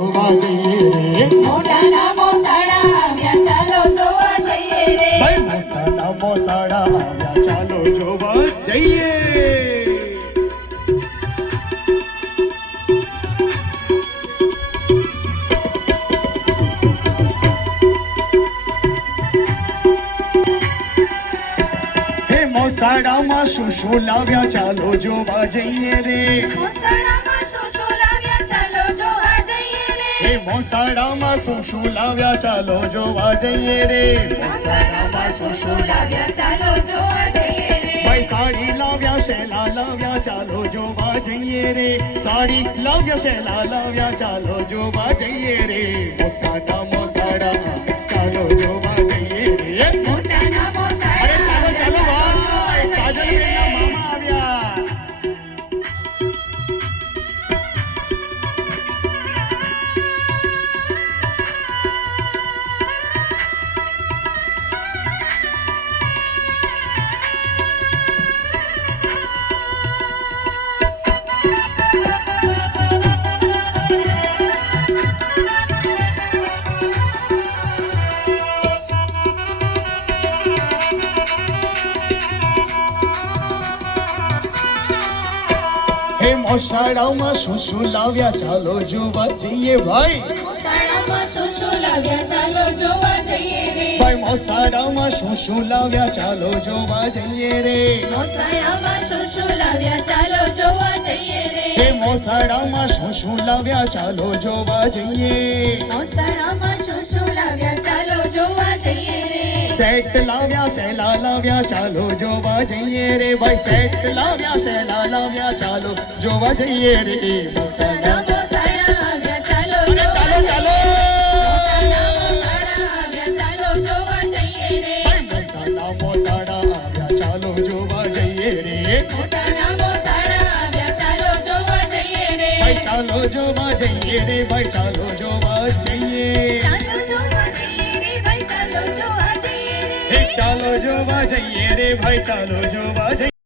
જોવા જઈએ રે મોટાના મોસાળા આવ્યા ચાલો જોવા જઈએ રે ભાઈ મોટાના મોસાળા આવ્યા ચાલો જોવા જઈએ મોસાળામાં શું શું લાવ્યા ચાલો જોવા જઈએ રે મોસાળામાં શું શું લાવ્યા ચાલો જોવા જઈએ રે હે મોસાળામાં શું શું લાવ્યા ચાલો જોવા જઈએ રે મોસાળામાં શું શું લાવ્યા ચાલો જોવા જઈએ રે ભાઈ સાડી લાવ્યા શેલા લાવ્યા ચાલો જોવા જઈએ રે સાડી લાવ્યા શેલા લાવ્યા ચાલો જોવા જઈએ રે મોટાના મોસાળા ચાલો જોવા જઈએ રે મોટાના મોસાળા અરે ચાલો ચાલો ભાઈ કાજલબેનના મામા આવ્યા હે મોસાળામાં શું શું લાવ્યા ચાલો જોવા જઈએ ભાઈ મોસાળામાં શું શું લાવ્યા ચાલો જોવા જઈએ રે ભાઈ મોસાળામાં શું શું લાવ્યા ચાલો જોવા જઈએ રે મોસાળામાં શું શું લાવ્યા ચાલો જોવા જઈએ રે હે મોસાળામાં શું શું લાવ્યા ચાલો જોવા જઈએ મોસાળામાં શું શું લાવ્યા ચાલો જોવા જઈએ રે સેટ લાવ્યા સેલા લાવ્યા ચાલો જોવા જઈએ રે ભાઈ સેટ લાવ્યા સેલા લાવ્યા ચાલો જોવા જઈએ રે મોટાના મોસાળા આવ્યા ચાલો અરે ચાલો ચાલો મોસાળા આવ્યા ચાલો જોવા જઈએ રે ભાઈ મોટાના મોસાળા આવ્યા ચાલો જોવા જઈએ રે મોટાના મોસાળા આવ્યા ચાલો જોવા જઈએ રે ભાઈ ચાલો જોવા જઈએ રે ભાઈ ચાલો જોવા જઈએ ચાલો જોવા જઈએ રે ભાઈ ચાલો જોવા જઈએ રે ચાલો જોવા જઈએ રે ભાઈ ચાલો જોવા જઈએ